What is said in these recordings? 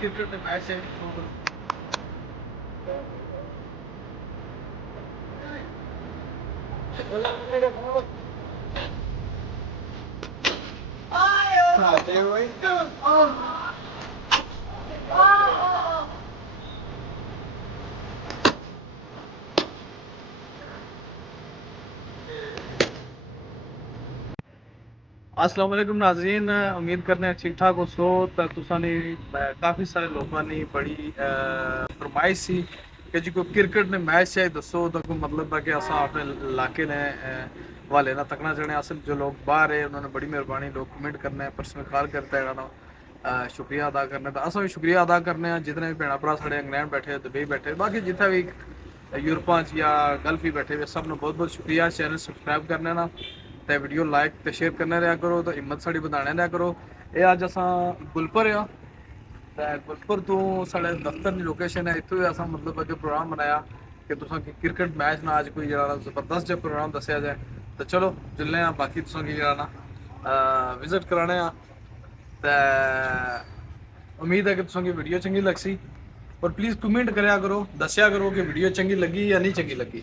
Cricket में match है अस्सलाम वालेकुम नाज़रीन, उम्मीद करने ठीक ठाक हो सो तो तुसा ने काफ़ी सारे लोगों ने बड़ी फरमाइश सी कि जी कोई क्रिकेट ने मैच है दसो तो कोई मतलब है कि असा अपने इलाके ने वाले ना तकना चाहने असल जो लोग बाहर है उन्होंने बड़ी मेहरबानी लोग कमेंट करने हैं पर्सनल कॉल करते हैं ना शुक्रिया अदा करने तो असा भी शुक्रिया अदा करने हैं जितने भी भैन भरा साढ़े इंग्लैंड बैठे दुबई बैठे बाकी जितना भी यूरोपां या गल्फ ही बैठे हुए सब ने बहुत बहुत शुक्रिया चैनल सब्सक्राइब करने ना ते वीडियो लाइक ते शेयर करने रहा करो तो हिम्मत साड़ी बढ़ाने रहा करो ये अज असा गुलपुर आ गुलपुर तो साढ़े दफ्तर की लोकेशन है इतों असा मतलब अगर प्रोग्राम बनाया कि तुसा क्रिकेट मैच ना अज कोई जरा जबरदस्त जो प्रोग्राम दसिया जाए तो चलो चलने बाकी तुसा की जरा ना विजिट कराने ते उम्मीद है कि तुसा की वीडियो चंगी लगसी और प्लीज़ कमेंट कराया करो दसिया करो कि वीडियो चंगी लगी या नहीं चंगी लगी।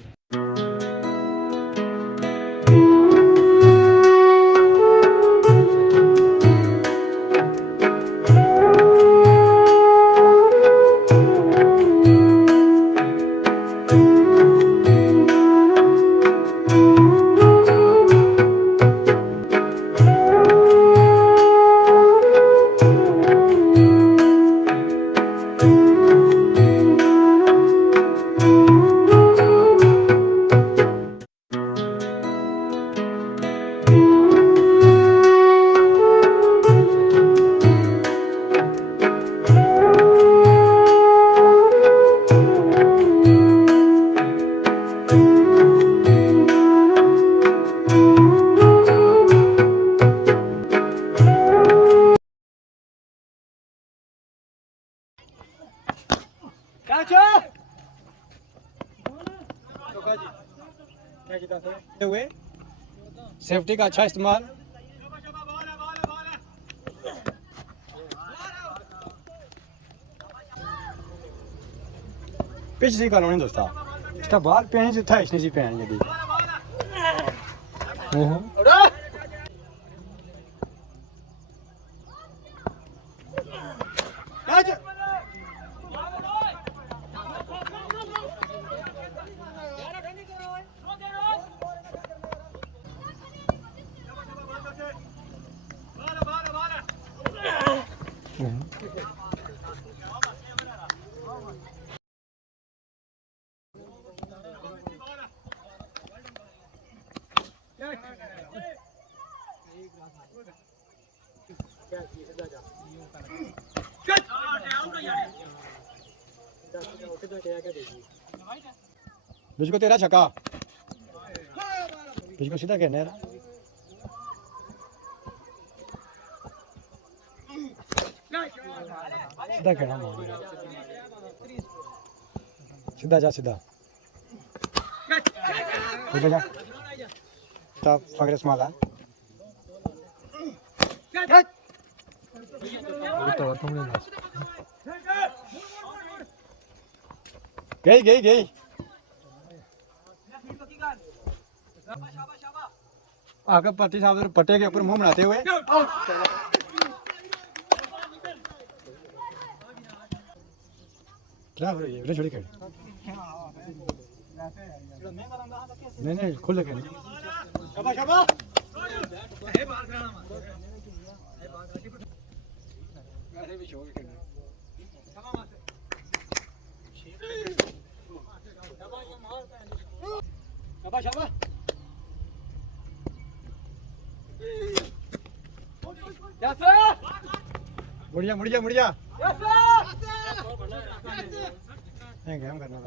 हुए सेफ्टी का अच्छा इस्तेमाल पिछली कॉलोनी दोस्ता इसका बाल पहने से था इसने जी पहन यदि मुझको तेरा छक्का मुझको सीधा कहना है सीधा कहना सीधा जा सीधा सीधा जा तब फगरे स्माला गई गई गई आगे पति साहब पट्टे के ऊपर मुंह बनाते हुए क्या हो रही है छोड़ी कर नहीं खुल के मुड़िया मुड़िया मुड़िया हम करना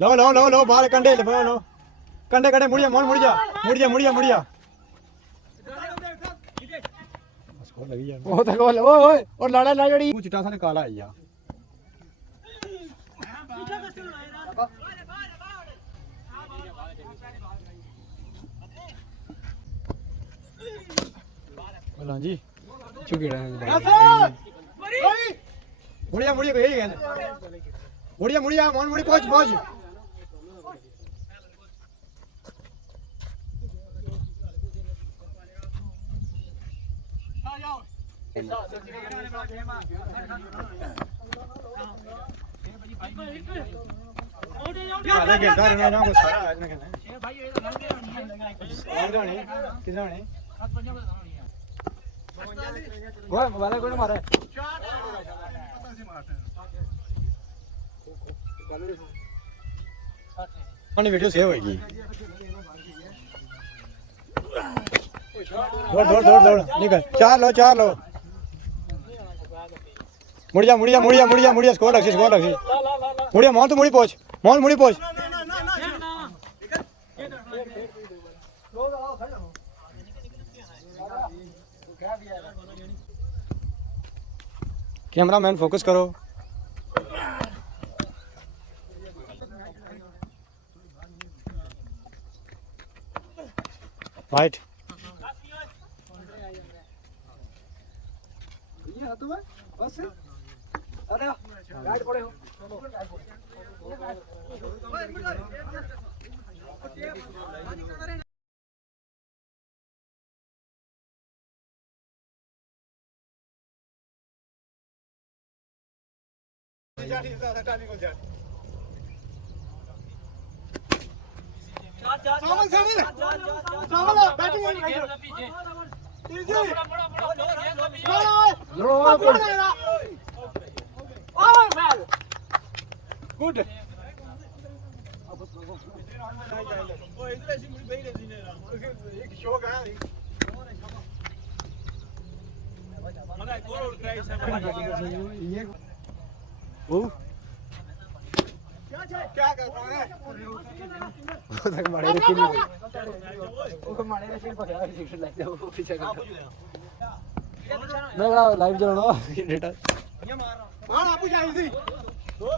लो लो लो लो बाहर कंडे लो लो कंडे कंडे मुड़िया मोहन मुड़िया मुड़िया मुड़िया मुड़िया स्कोर लगी यार वो तो गोल ओए ओए और लाड़ा ला जड़ी चिट्टा सा ने काला आई या बोला जी चुकी रहा मुड़िया मुड़िया यही है मुड़िया मुड़िया मोहन मुड़ी पहुंच पहुंच वाला कोई मारा वीडियो सेव होगी दौड़ दौड़ दौड़ दौड़ निकल चार लो मुड़िया मुड़िया मुड़िया मुड़िया मुड़िया स्कोर लगी मुड़िया मोहन तो मुड़ी पहुंच कैमरा मैन फोकस करो राइट बस अरे राइट पड़े हो गुड क्या कर रहा है लाइव चलाना डेटा मार आपू जाई थी दो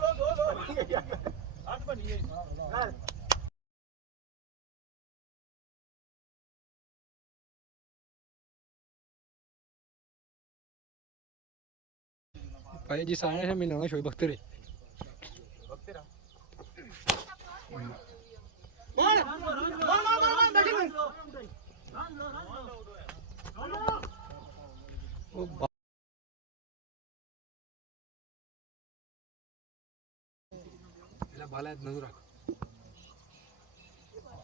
आठ बनिए भाई जी सारे से मिलना शोएब अख्तर बाला नजर रख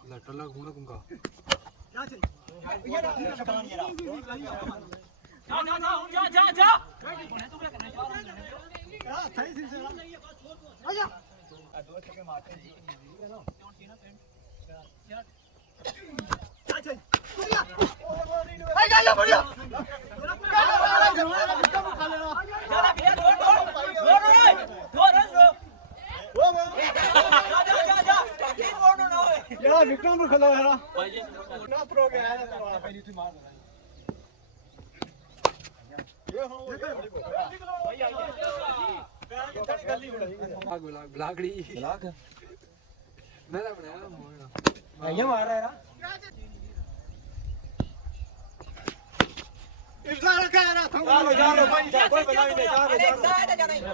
लटला घूमना कुंका जा यार विक्रम पर खड़ा है ना प्रो गया है तो पहली तू मार ये हो ब्लाकड़ी ब्लाक मैं ना बनाया ये मार रहा है ना इधर क्या है ना जाओ भाई कोई बना नहीं जा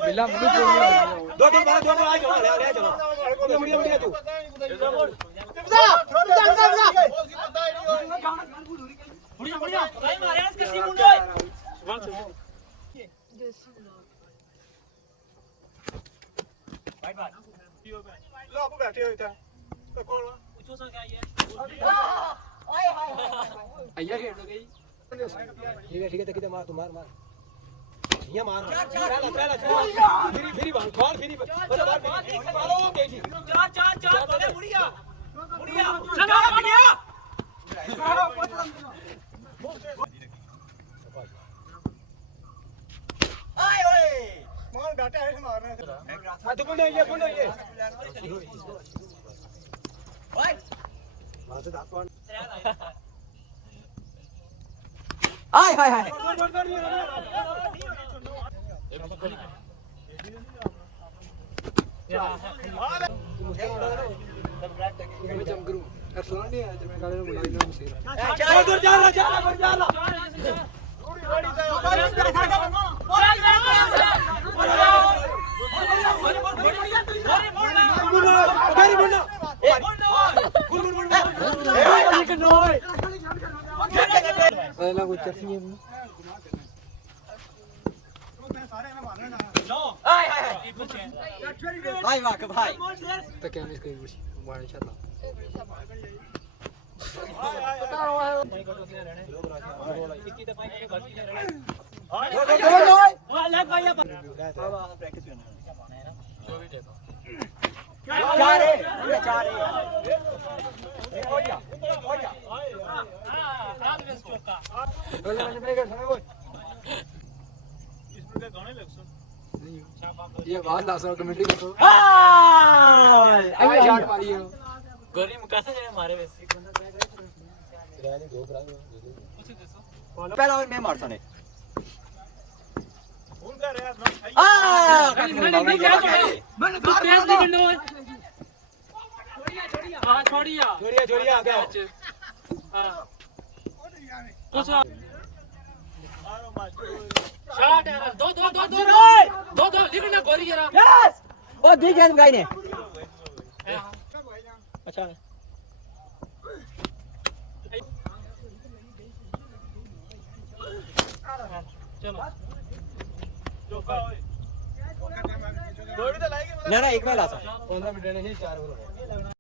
बिल्ला मुझे दो आ जाओ ले चलो मुड़िया तू बढ़िया भाई मारे इसके सी मुंडो बाइट बात लो आप बैठे हो इधर तो कौन पूछो सर क्या ये ओए हाय आया खेल गई ठीक है किधर मार तू मार ये मार फिरी बाल खोल फिरी मारो देखी चार बोले मुड़िया लगा मुड़िया आए ओए मार डाटा है मारना है तू बोल ये ओए हाय हाय हाय हाय वाकब हाय तो क्या इसको मारने चाहता ये बात लास्ट कमेंट्री करो आई शॉट मारी है गोरी मुकासा है मारे वैसे पहला और मैं मारता ने उनका रेस मैंने तो प्रेस नहीं करना हां छोड़िया आ गया हां कुछ शॉट यार दो लिखना गोरी जरा यस ओ दी गेंद गाई ने अच्छा चलो ना एक में ला 15 मिनट नहीं 4 ओवर